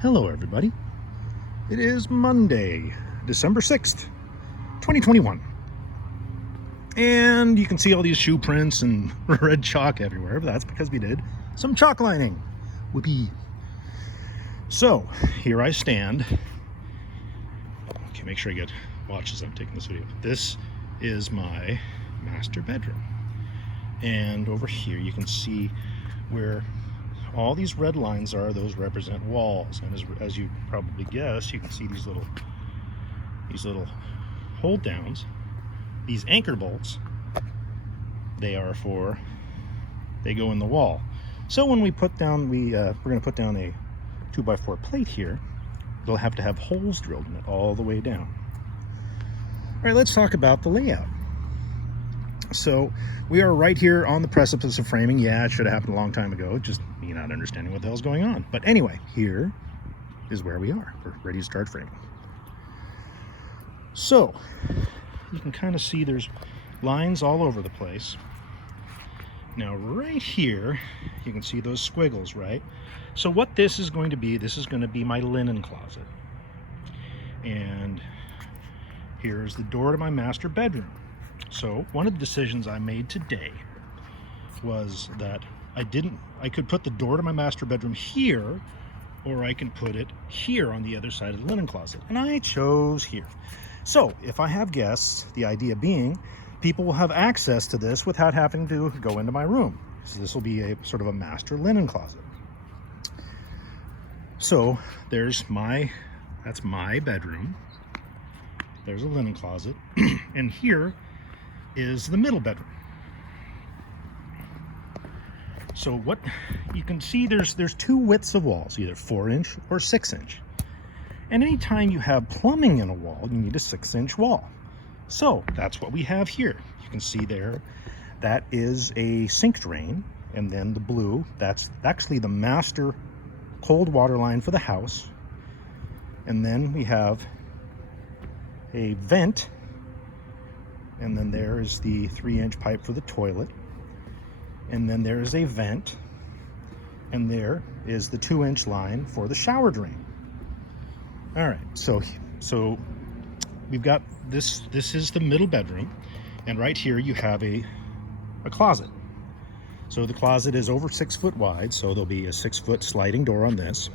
Hello everybody. It is Monday, December 6th, 2021. And you can see all these shoe prints and red chalk everywhere, but that's because we did some chalk lining. Whoopee. So, here I stand. Okay, make sure I get watch as I'm taking this video. This is my master bedroom. And over here you can see where all these red lines are. Those represent walls, and as you probably guessed, you can see these little hold downs, these anchor bolts. They go in the wall. So when we put down, we're going to put down a 2x4 plate here. It'll have to have holes drilled in it all the way down. All right, let's talk about the layout. So we are right here on the precipice of framing. Yeah, it should have happened a long time ago, just me not understanding what the hell's going on. But anyway, here is where we are. We're ready to start framing. So you can kind of see there's lines all over the place. Now right here, you can see those squiggles, right? So what this is going to be my linen closet. And here's the door to my master bedroom. So one of the decisions I made today was that I could put the door to my master bedroom here, or I can put it here on the other side of the linen closet. And I chose here. So if I have guests, the idea being people will have access to this without having to go into my room. So this will be a sort of a master linen closet. So that's my bedroom. There's a linen closet. And here is the middle bedroom. So what you can see, there's two widths of walls, either 4-inch or 6-inch. And anytime you have plumbing in a wall, you need a 6-inch wall. So that's what we have here. You can see there, that is a sink drain. And then the blue, that's actually the master cold water line for the house. And then we have a vent. And then there is the 3-inch pipe for the toilet. And then there is a vent. And there is the 2-inch line for the shower drain. All right, so we've got this is the middle bedroom. And right here you have a closet. So the closet is over 6 foot wide, so there'll be a 6-foot sliding door on this.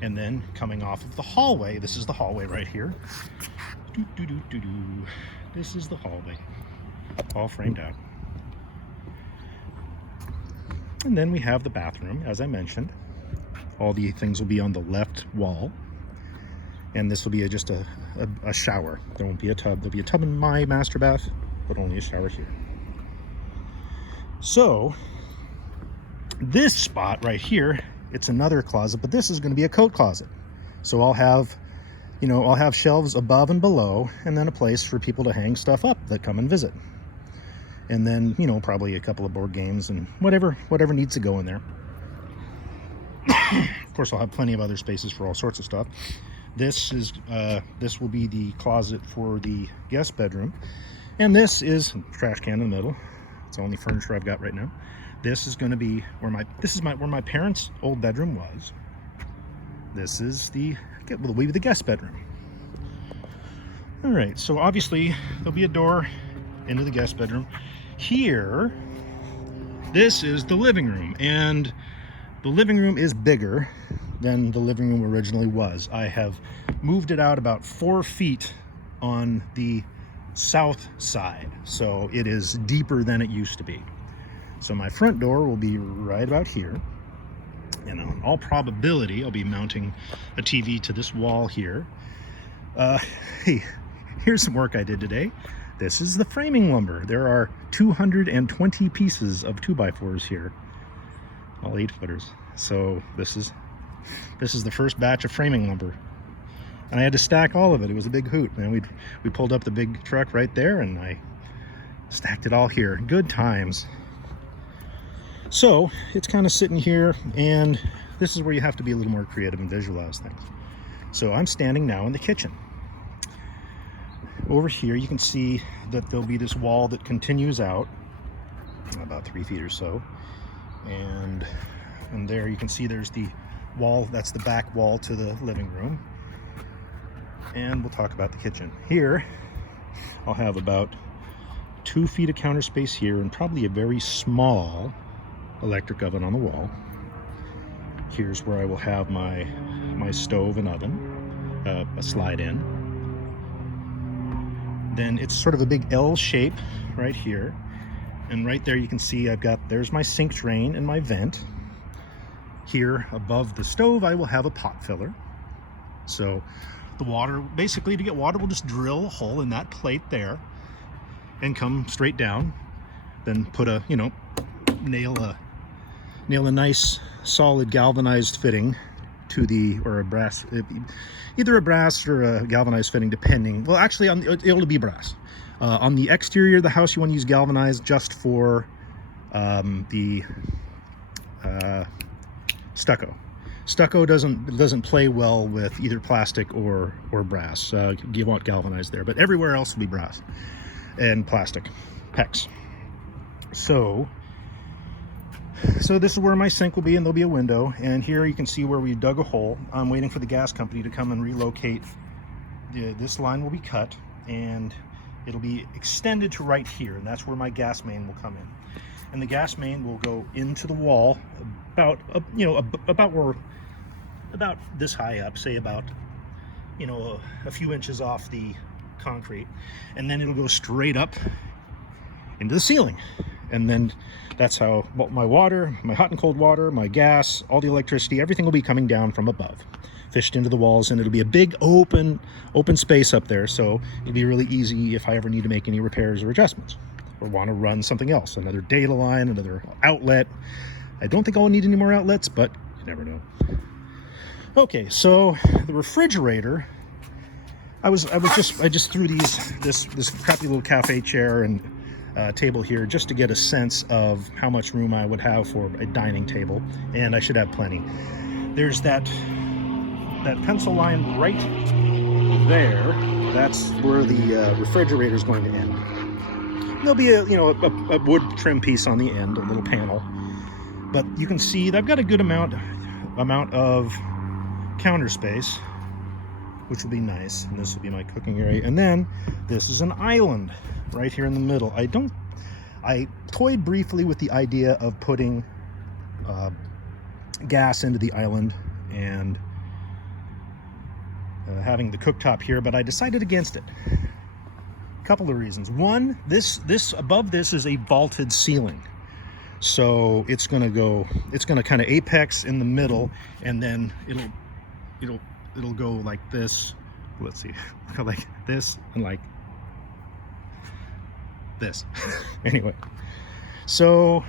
And then coming off of the hallway, this is the hallway right here. This is the hallway, all framed out. And then we have the bathroom, as I mentioned. All the things will be on the left wall. And this will be just a shower. There won't be a tub. There'll be a tub in my master bath, but only a shower here. So this spot right here, it's another closet, but this is going to be a coat closet. So I'll have shelves above and below, and then a place for people to hang stuff up that come and visit. And then, probably a couple of board games and whatever needs to go in there. Of course, I'll have plenty of other spaces for all sorts of stuff. This will be the closet for the guest bedroom. And this is trash can in the middle. It's the only furniture I've got right now. This is going to be where my parents' old bedroom was. This is the guest bedroom. All right, so obviously there'll be a door into the guest bedroom. Here, this is the living room, and the living room is bigger than the living room originally was. I have moved it out about 4 feet on the south side, so it is deeper than it used to be. So my front door will be right about here. And in all probability, I'll be mounting a TV to this wall here. Hey, here's some work I did today. This is the framing lumber. There are 220 pieces of 2x4s here, all 8-footers. So this is the first batch of framing lumber, and I had to stack all of it. It was a big hoot, man. We pulled up the big truck right there, and I stacked it all here. Good times. So it's kind of sitting here, and this is where you have to be a little more creative and visualize things. So I'm standing now in the kitchen. Over here you can see that there'll be this wall that continues out about 3 feet or so, and there you can see there's the wall, that's the back wall to the living room. And we'll talk about the kitchen. Here, I'll have about 2 feet of counter space here and probably a very small electric oven on the wall. Here's where I will have my stove and oven, a slide in. Then it's sort of a big L shape right here. And right there you can see there's my sink drain and my vent. Here above the stove I will have a pot filler. So the water, basically to get water, we'll just drill a hole in that plate there and come straight down. Then put a, nail a nice solid galvanized fitting to or a brass, either a brass or a galvanized fitting, depending. Well, actually, it'll be brass. On the exterior of the house, you want to use galvanized just for the stucco. Stucco doesn't play well with either plastic or brass. You want galvanized there, but everywhere else will be brass and plastic, PEX. So this is where my sink will be, and there'll be a window. And here you can see where we dug a hole. I'm waiting for the gas company to come and relocate. This line will be cut, and it'll be extended to right here, and that's where my gas main will come in. And the gas main will go into the wall about this high up, say about a few inches off the concrete, and then it'll go straight up into the ceiling. And then that's how my water, my hot and cold water, my gas, all the electricity, everything will be coming down from above, fished into the walls, and it'll be a big open space up there. So it'll be really easy if I ever need to make any repairs or adjustments, or want to run something else, another data line, another outlet. I don't think I'll need any more outlets, but you never know. Okay, so the refrigerator, I just threw this crappy little cafe chair and table here just to get a sense of how much room I would have for a dining table, and I should have plenty. There's that pencil line right there. That's where the refrigerator is going to end. There'll be a wood trim piece on the end, a little panel, but you can see that I've got a good amount of counter space, which will be nice. And this will be my cooking area. And then this is an island right here in the middle. I toyed briefly with the idea of putting gas into the island and having the cooktop here, but I decided against it. A couple of reasons. One, this above this is a vaulted ceiling. So it's gonna kind of apex in the middle, and then it'll go like this. Let's see, like this and like this. Anyway, so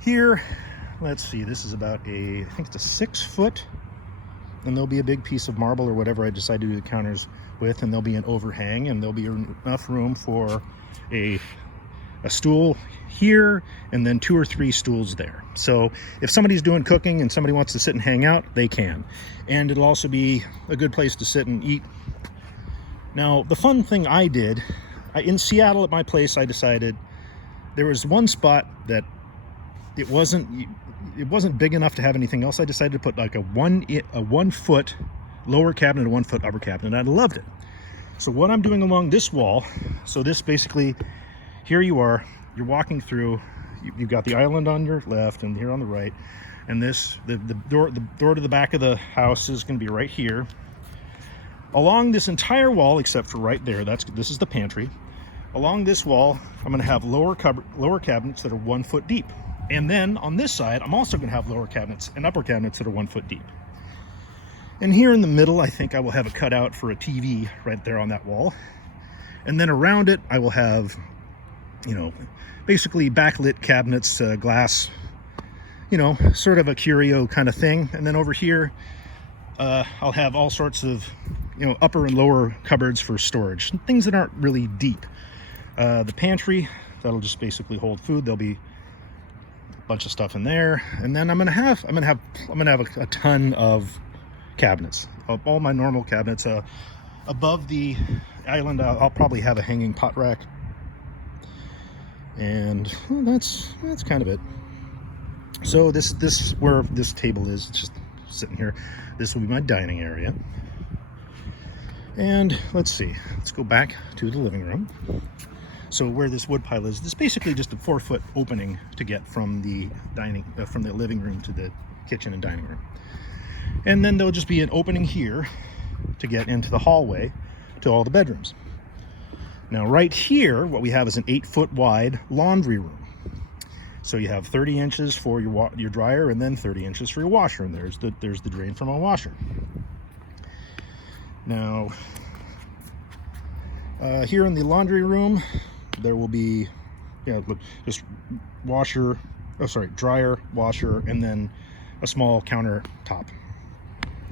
here, let's see, this is about I think it's a 6 foot, and there'll be a big piece of marble or whatever I decide to do the counters with, and there'll be an overhang, and there'll be enough room for a stool here, and then 2 or 3 stools there. So if somebody's doing cooking and somebody wants to sit and hang out, they can. And it'll also be a good place to sit and eat. Now, the fun thing I did, in Seattle at my place, I decided there was one spot that it wasn't big enough to have anything else. I decided to put like a 1 foot lower cabinet, a 1 foot upper cabinet, and I loved it. So what I'm doing along this wall, so this basically, here you are, you're walking through, you've got the island on your left and here on the right, and the door to the back of the house is going to be right here. Along this entire wall, except for right there, this is the pantry. Along this wall, I'm going to have lower cabinets that are 1 foot deep. And then on this side, I'm also going to have lower cabinets and upper cabinets that are 1 foot deep. And here in the middle, I think I will have a cutout for a TV right there on that wall. And then around it, I will have, basically backlit cabinets, glass, sort of a curio kind of thing. And then over here, I'll have all sorts of, upper and lower cupboards for storage, things that aren't really deep. The pantry, that'll just basically hold food. There'll be a bunch of stuff in there. And then I'm gonna have a ton of cabinets, all my normal cabinets. Above the island, I'll probably have a hanging pot rack. And that's kind of it. So this where this table is, it's just sitting here. This will be my dining area. And let's see, let's go back to the living room. So where this wood pile is, this is basically just a 4-foot opening to get from the from the living room to the kitchen and dining room. And then there'll just be an opening here to get into the hallway to all the bedrooms. Now right here, what we have is an 8-foot wide laundry room. So you have 30 inches for your dryer, and then 30 inches for your washer, and there's the drain for my washer. Now here in the laundry room, there will be just dryer, washer, and then a small countertop.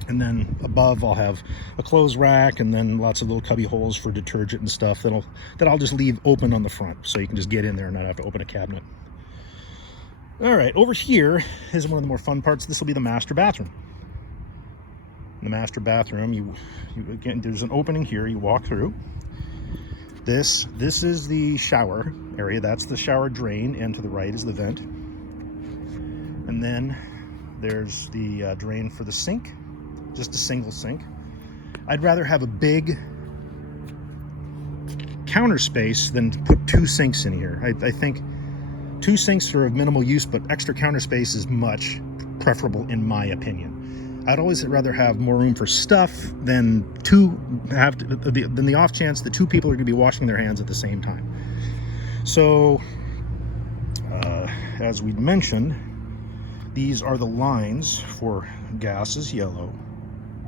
And then above I'll have a clothes rack, and then lots of little cubby holes for detergent and stuff that I'll just leave open on the front, so you can just get in there and not have to open a cabinet. All right, over here is one of the more fun parts. This will be the master bathroom. In the master bathroom, you again, there's an opening here. You walk through. This is the shower area. That's the shower drain, and to the right is the vent. And then there's the drain for the sink, just a single sink. I'd rather have a big counter space than to put 2 sinks in here. I think 2 sinks are of minimal use, but extra counter space is much preferable in my opinion. I'd always rather have more room for stuff than the off chance that 2 people are going to be washing their hands at the same time. So, as we mentioned, these are the lines for gas is yellow,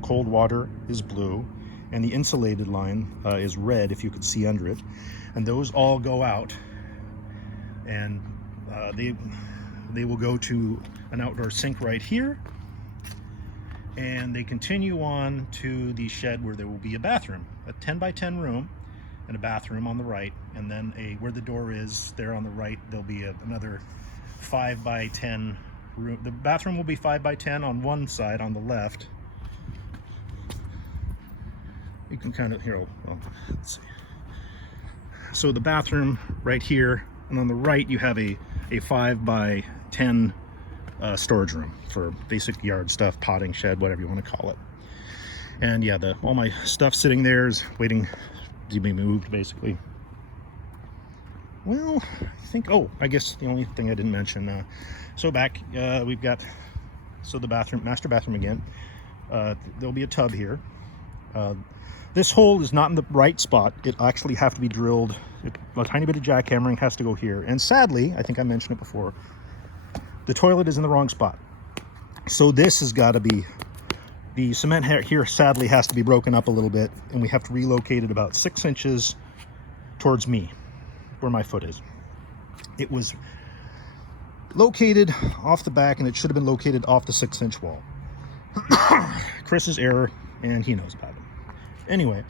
cold water is blue, and the insulated line is red, if you could see under it. And those all go out, and they will go to an outdoor sink right here, and they continue on to the shed where there will be a bathroom, a 10 by 10 room and a bathroom on the right, and then where the door is there on the right, there'll be another 5 by 10 room. The bathroom will be 5 by 10 on one side on the left. You can kind of let's see. So the bathroom right here, and on the right you have a 5 by 10 storage room for basic yard stuff, potting shed, whatever you want to call it. And yeah, all my stuff sitting there is waiting to be moved, basically. Well, I guess the only thing I didn't mention, so back we've got the bathroom, master bathroom again. There'll be a tub here. This hole is not in the right spot. It actually have to be drilled. A tiny bit of jackhammering has to go here. And sadly, I think I mentioned it before, the toilet is in the wrong spot. So this has got to be, the cement here sadly has to be broken up a little bit, and we have to relocate it about 6 inches towards me, where my foot is. It was located off the back, and it should have been located off the 6-inch wall. Chris's error, and he knows about it. Anyway,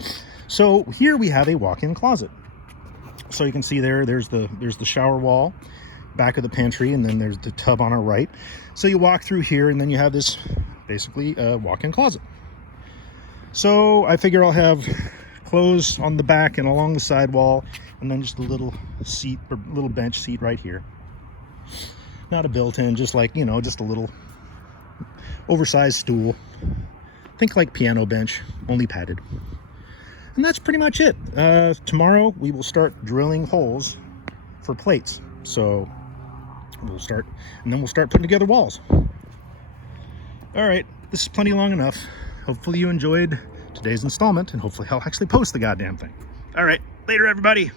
so here we have a walk-in closet. So you can see there's the shower wall, back of the pantry, and then there's the tub on our right. So you walk through here, and then you have this basically walk-in closet. So I figure I'll have clothes on the back and along the side wall, and then just a little seat or little bench seat right here. Not a built-in, just like, just a little oversized stool. Think like piano bench, only padded. And that's pretty much it. Tomorrow we will start drilling holes for plates. So we'll start putting together walls. All right, this is plenty long enough. Hopefully you enjoyed today's installment, and hopefully I'll actually post the goddamn thing. All right, later everybody.